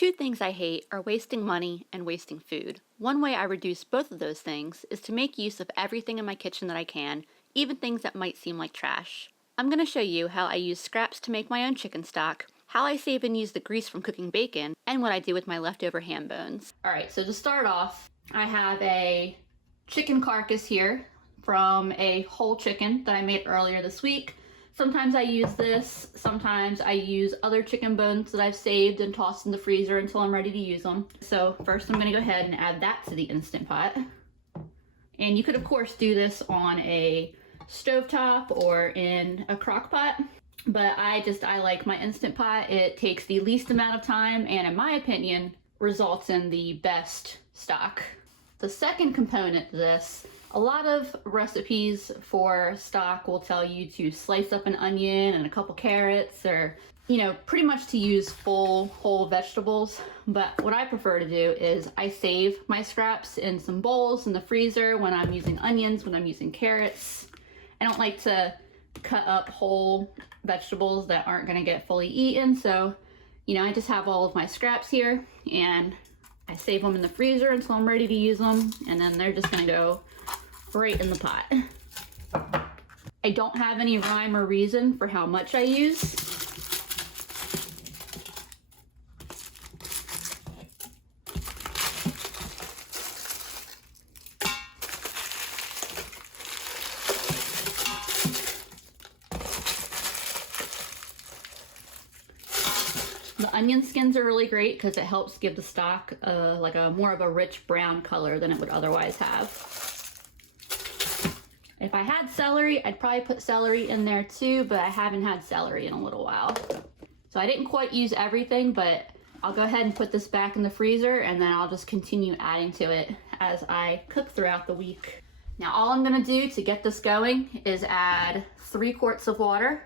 two things I hate are wasting money and wasting food. One way I reduce both of those things is to make use of everything in my kitchen that I can, even things that might seem like trash. I'm going to show you how I use scraps to make my own chicken stock, how I save and use the grease from cooking bacon, and what I do with my leftover ham bones. Alright, so to start off, I have a chicken carcass here from a whole chicken that I made earlier this week. Sometimes I use this, sometimes I use other chicken bones that I've saved and tossed in the freezer until I'm ready to use them. So first I'm going to go ahead and add that to the Instant Pot. And you could of course do this on a stovetop or in a crock pot, but I like my Instant Pot. It takes the least amount of time and in my opinion results in the best stock. The second component to this, a lot of recipes for stock will tell you to slice up an onion and a couple carrots, or, you know, pretty much to use full whole vegetables. But what I prefer to do is I save my scraps in some bowls in the freezer when I'm using onions, when I'm using carrots. I don't like to cut up whole vegetables that aren't going to get fully eaten. So, you know, I just have all of my scraps here and I save them in the freezer until I'm ready to use them. And then they're just going to go right in the pot. I don't have any rhyme or reason for how much I use. The onion skins are really great because it helps give the stock like a more of a rich brown color than it would otherwise have. If I had celery, I'd probably put celery in there too, but I haven't had celery in a little while. So I didn't quite use everything, but I'll go ahead and put this back in the freezer and then I'll just continue adding to it as I cook throughout the week. Now all I'm gonna do to get this going is add 3 quarts of water.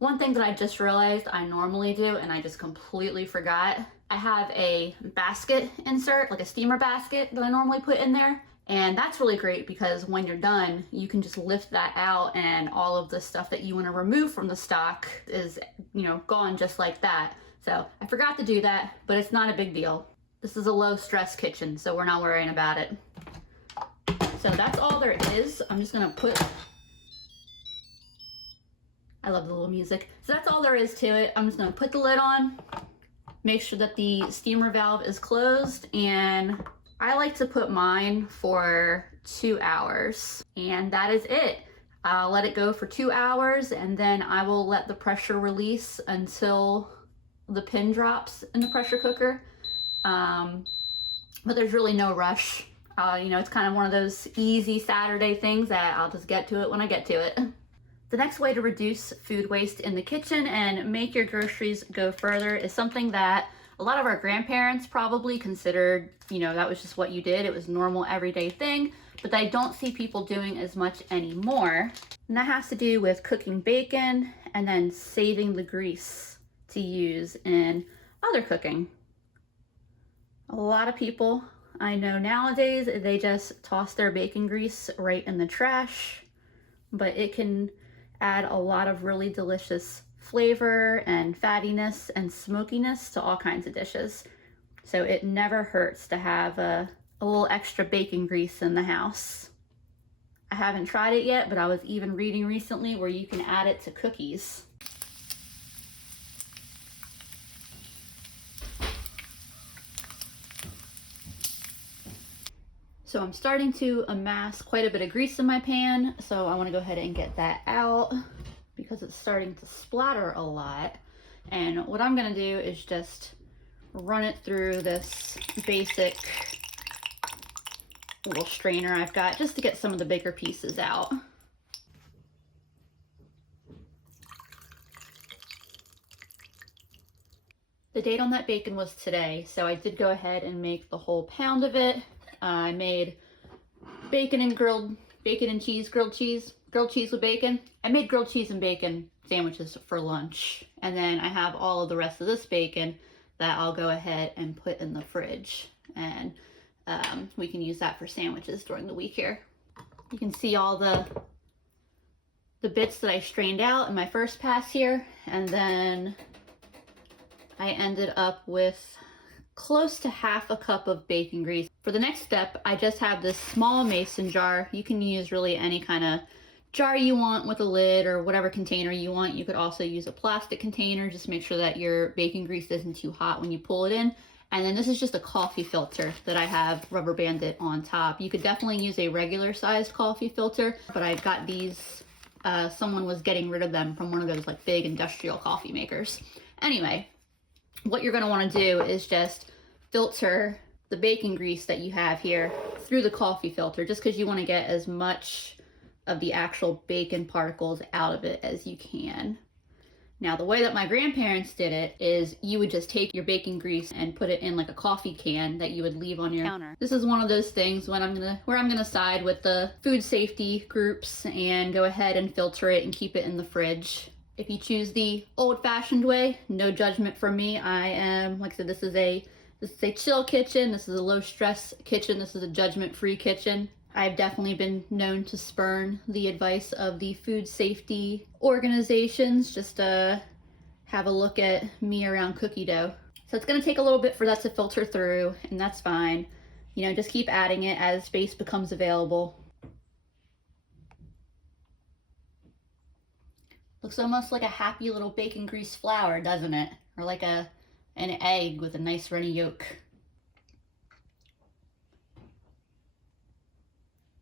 One thing that I just realized I normally do and I just completely forgot, I have a basket insert, like a steamer basket that I normally put in there. And that's really great because when you're done, you can just lift that out and all of the stuff that you want to remove from the stock is, you know, gone just like that. So I forgot to do that, but it's not a big deal. This is a low stress kitchen, so we're not worrying about it. So that's all there is. I'm just gonna put, I love the little music. So that's all there is to it. I'm just gonna put the lid on, make sure that the steamer valve is closed, and I like to put mine for 2 hours. And that is it. I'll let it go for 2 hours and then I will let the pressure release until the pin drops in the pressure cooker. But there's really no rush. You know, it's kind of one of those easy Saturday things that I'll just get to it when I get to it. The next way to reduce food waste in the kitchen and make your groceries go further is something that a lot of our grandparents probably considered, you know, that was just what you did. It was a normal everyday thing, but I don't see people doing as much anymore. And that has to do with cooking bacon and then saving the grease to use in other cooking. A lot of people I know nowadays, they just toss their bacon grease right in the trash, but it can add a lot of really delicious flavor and fattiness and smokiness to all kinds of dishes. So it never hurts to have a little extra bacon grease in the house. I haven't tried it yet, but I was even reading recently where you can add it to cookies. So I'm starting to amass quite a bit of grease in my pan, so I want to go ahead and get that out because it's starting to splatter a lot. And what I'm going to do is just run it through this basic little strainer I've got just to get some of the bigger pieces out. The date on that bacon was today, so I did go ahead and make the whole pound of it. I made bacon and cheese, grilled cheese with bacon. I made grilled cheese and bacon sandwiches for lunch. And then I have all of the rest of this bacon that I'll go ahead and put in the fridge. And we can use that for sandwiches during the week here. You can see all the bits that I strained out in my first pass here, and then I ended up with close to half a cup of bacon grease. For the next step, I just have this small mason jar. You can use really any kind of jar you want with a lid or whatever container you want. You could also use a plastic container. Just make sure that your bacon grease isn't too hot when you pull it in. And then this is just a coffee filter that I have rubber banded on top. You could definitely use a regular sized coffee filter, but I got these, someone was getting rid of them from one of those like big industrial coffee makers. Anyway, what you're gonna wanna do is just filter the bacon grease that you have here through the coffee filter, just because you wanna get as much of the actual bacon particles out of it as you can. Now, the way that my grandparents did it is you would just take your bacon grease and put it in like a coffee can that you would leave on your counter. This is one of those things where I'm gonna side with the food safety groups and go ahead and filter it and keep it in the fridge. If you choose the old-fashioned way, no judgment from me. I am, like I said, this is a chill kitchen. This is a low-stress kitchen. This is a judgment-free kitchen. I've definitely been known to spurn the advice of the food safety organizations, just to have a look at me around cookie dough. So it's gonna take a little bit for that to filter through, and that's fine. You know, just keep adding it as space becomes available. Looks almost like a happy little bacon grease flour, doesn't it? Or like an egg with a nice runny yolk.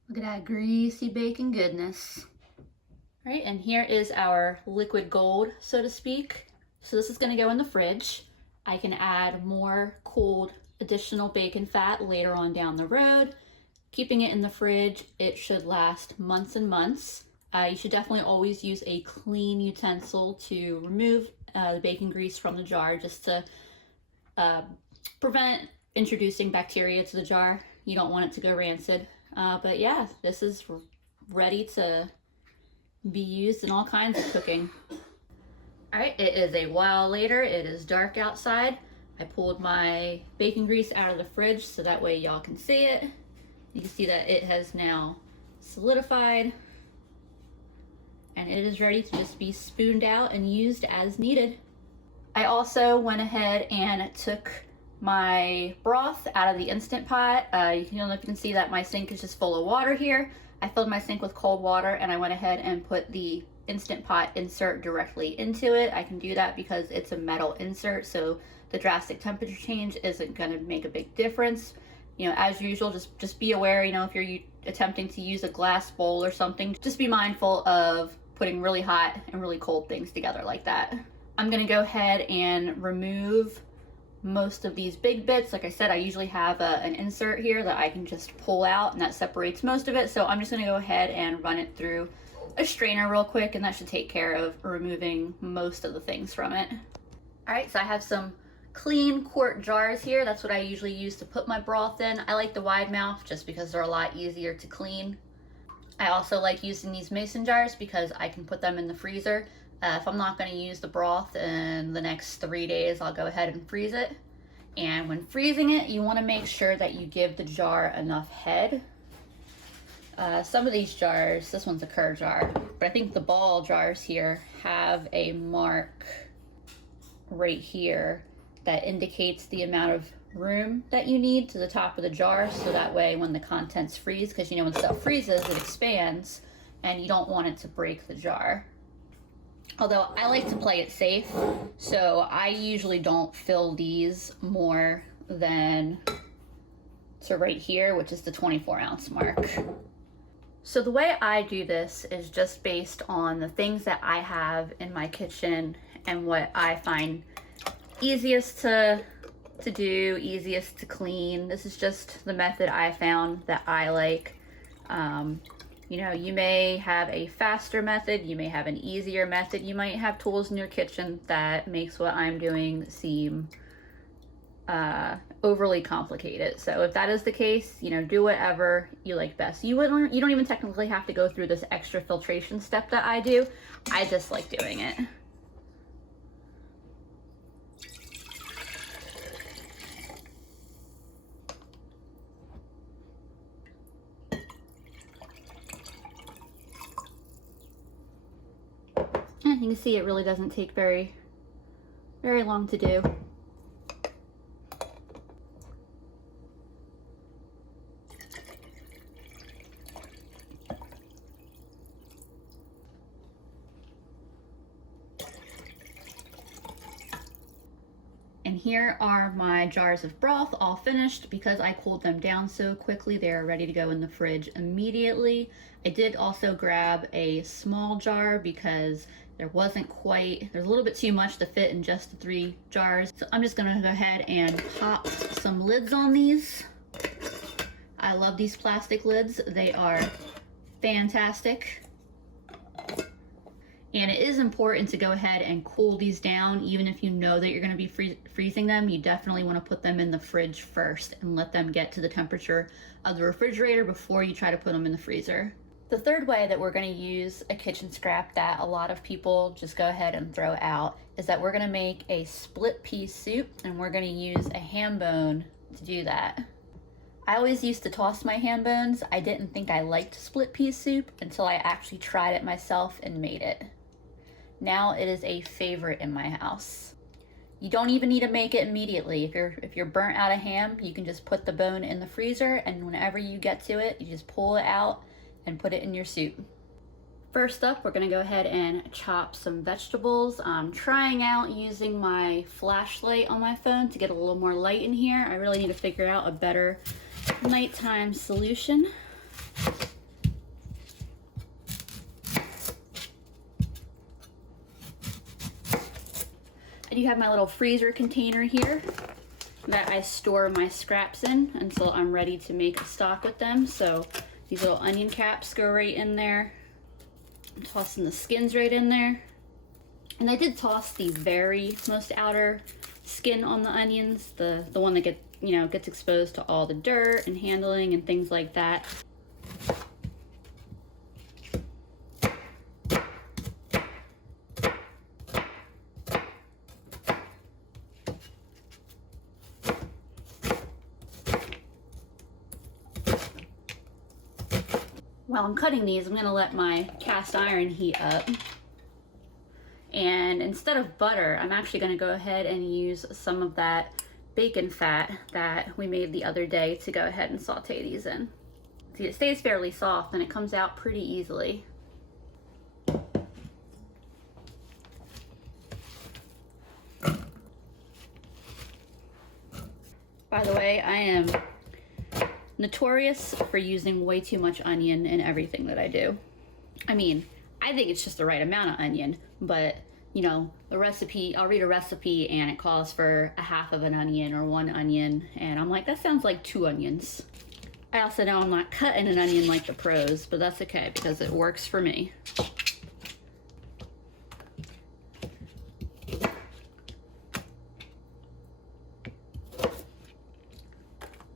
Look at that greasy bacon goodness. All right, and here is our liquid gold, so to speak. So this is gonna go in the fridge. I can add more cooled additional bacon fat later on down the road. Keeping it in the fridge, it should last months and months. You should definitely always use a clean utensil to remove the bacon grease from the jar, just to prevent introducing bacteria to the jar. You don't want it to go rancid. But yeah, this is ready to be used in all kinds of cooking. All right, it is a while later. It is dark outside. I pulled my bacon grease out of the fridge so that way y'all can see it. You can see that it has now solidified, and it is ready to just be spooned out and used as needed. I also went ahead and took my broth out of the Instant Pot. You can see that my sink is just full of water here. I filled my sink with cold water, and I went ahead and put the Instant Pot insert directly into it. I can do that because it's a metal insert, so the drastic temperature change isn't gonna make a big difference. You know, as usual, just be aware, you know, if you're attempting to use a glass bowl or something, just be mindful of putting really hot and really cold things together like that. I'm gonna go ahead and remove most of these big bits. Like I said, I usually have an insert here that I can just pull out, and that separates most of it. So I'm just gonna go ahead and run it through a strainer real quick, and that should take care of removing most of the things from it. All right, so I have some clean quart jars here. That's what I usually use to put my broth in. I like the wide mouth just because they're a lot easier to clean. I also like using these mason jars because I can put them in the freezer. If I'm not going to use the broth in the next 3 days, I'll go ahead and freeze it. And when freezing it, you want to make sure that you give the jar enough head. Some of these jars, this one's a cur jar, but I think the ball jars here have a mark right here that indicates the amount of room that you need to the top of the jar, so that way when the contents freeze, because you know when stuff freezes it expands and you don't want it to break the jar. Although I like to play it safe, so I usually don't fill these more than to right here, which is the 24-ounce mark. So the way I do this is just based on the things that I have in my kitchen and what I find easiest to do, easiest to clean. This is just the method I found that I like. You know, you may have a faster method, you may have an easier method, you might have tools in your kitchen that makes what I'm doing seem overly complicated. So if that is the case, you know, do whatever you like best. You don't even technically have to go through this extra filtration step that I do. I just like doing it. And you can see it really doesn't take very long to do. And here are my jars of broth all finished. Because I cooled them down so quickly, they are ready to go in the fridge immediately. I did also grab a small jar because there's a little bit too much to fit in just the 3 jars. So I'm just gonna go ahead and pop some lids on these. I love these plastic lids. They are fantastic. And it is important to go ahead and cool these down. Even if you know that you're going to be freezing them, you definitely want to put them in the fridge first and let them get to the temperature of the refrigerator before you try to put them in the freezer. The third way that we're going to use a kitchen scrap that a lot of people just go ahead and throw out is that we're going to make a split pea soup, and we're going to use a ham bone to do that. I always used to toss my ham bones. I didn't think I liked split pea soup until I actually tried it myself and made it. Now it is a favorite in my house. You don't even need to make it immediately. If you're burnt out of ham, you can just put the bone in the freezer, and whenever you get to it, you just pull it out and put it in your soup. First up, we're gonna go ahead and chop some vegetables. I'm trying out using my flashlight on my phone to get a little more light in here. I really need to figure out a better nighttime solution. I do have my little freezer container here that I store my scraps in until I'm ready to make a stock with them. So these little onion caps go right in there. I'm tossing the skins right in there. And I did toss the very most outer skin on the onions, the one that gets exposed to all the dirt and handling and things like that. While I'm cutting these, I'm going to let my cast iron heat up. And instead of butter, I'm actually going to go ahead and use some of that bacon fat that we made the other day to go ahead and saute these in. See, it stays fairly soft and it comes out pretty easily. By the way, I am notorious for using way too much onion in everything that I do. I mean, I think it's just the right amount of onion, but the recipe, I'll read a recipe and it calls for a half of an onion or 1 onion, and I'm like, that sounds like 2 onions. I also know I'm not cutting an onion like the pros, but that's okay because it works for me.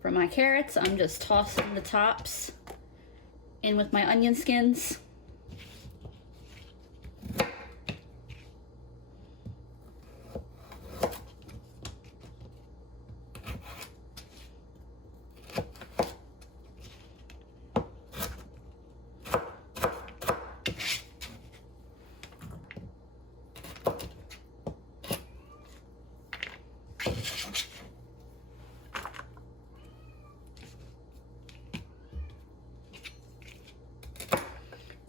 For my carrots, I'm just tossing the tops in with my onion skins.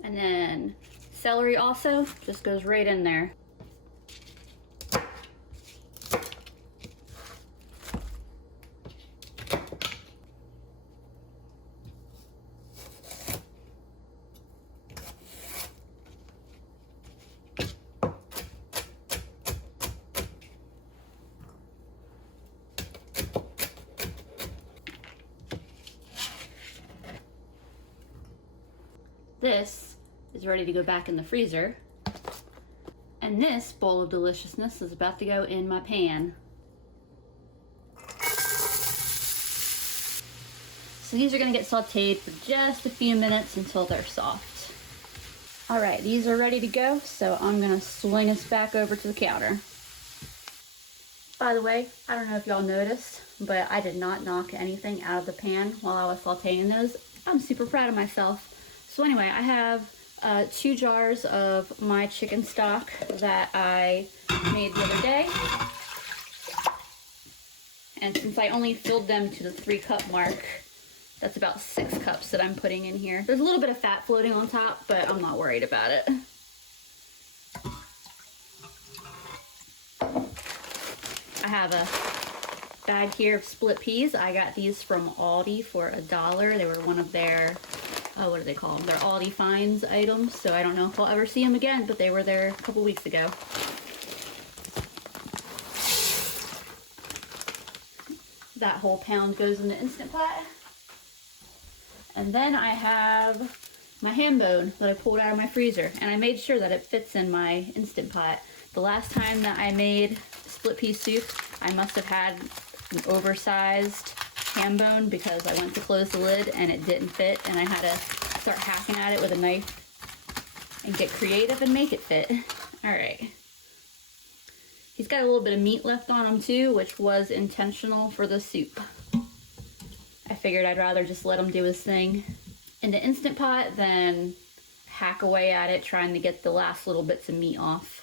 And then celery also just goes right in there. This is ready to go back in the freezer. And this bowl of deliciousness is about to go in my pan. So these are gonna get sauteed for just a few minutes until they're soft. All right, these are ready to go, so I'm gonna swing us back over to the counter. By the way, I don't know if y'all noticed, but I did not knock anything out of the pan while I was sauteing those. I'm super proud of myself. So anyway, I have 2 jars of my chicken stock that I made the other day. And since I only filled them to the 3-cup mark, that's about 6 cups that I'm putting in here. There's a little bit of fat floating on top, but I'm not worried about it. I have a bag here of split peas. I got these from Aldi for $1. They were one of their, what do they call them? Their Aldi Finds items. So I don't know if I'll ever see them again, but they were there a couple weeks ago. That whole pound goes in the Instant Pot. And then I have my ham bone that I pulled out of my freezer, and I made sure that it fits in my Instant Pot. The last time that I made split pea soup, I must have had an oversized ham bone because I went to close the lid and it didn't fit, and I had to start hacking at it with a knife and get creative and make it fit. All right. He's got a little bit of meat left on him too, which was intentional for the soup. I figured I'd rather just let him do his thing in the Instant Pot than hack away at it trying to get the last little bits of meat off.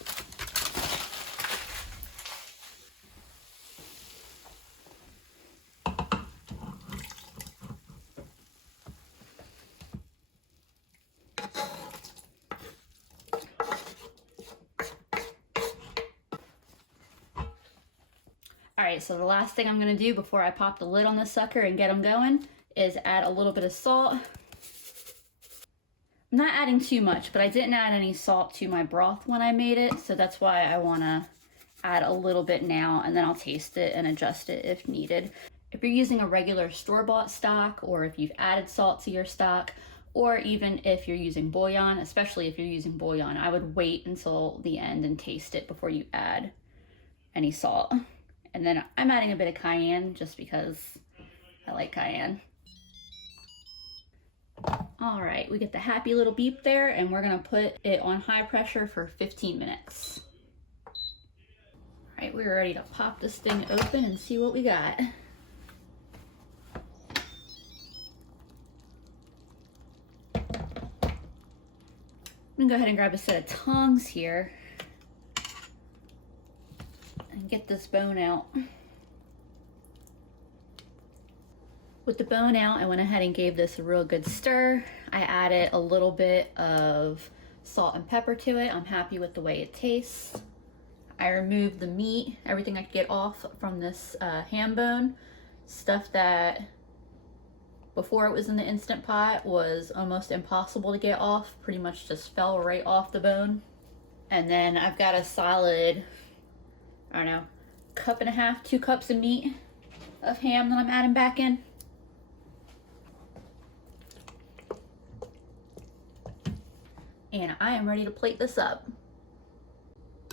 Alright, so the last thing I'm going to do before I pop the lid on this sucker and get them going is add a little bit of salt. I'm not adding too much, but I didn't add any salt to my broth when I made it, so that's why I want to add a little bit now, and then I'll taste it and adjust it if needed. If you're using a regular store-bought stock, or if you've added salt to your stock, or even if you're using bouillon, especially if you're using bouillon, I would wait until the end and taste it before you add any salt. And then I'm adding a bit of cayenne just because I like cayenne. All right, we get the happy little beep there, and we're gonna put it on high pressure for 15 minutes. All right, we're ready to pop this thing open and see what we got. I'm gonna go ahead and grab a set of tongs here and get this bone out. With the bone out, I went ahead and gave this a real good stir. I added a little bit of salt and pepper to it. I'm happy with the way it tastes. I removed the meat, everything I could get off from this ham bone. Stuff that before it was in the Instant Pot was almost impossible to get off, pretty much just fell right off the bone. And then I've got a solid, I don't know, 1.5 cups, 2 cups of meat of ham that I'm adding back in. And I am ready to plate this up.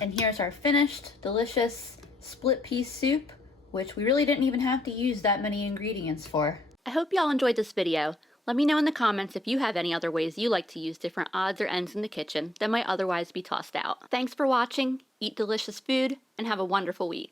And here's our finished, delicious split pea soup, which we really didn't even have to use that many ingredients for. I hope y'all enjoyed this video. Let me know in the comments if you have any other ways you like to use different odds or ends in the kitchen that might otherwise be tossed out. Thanks for watching, eat delicious food, and have a wonderful week.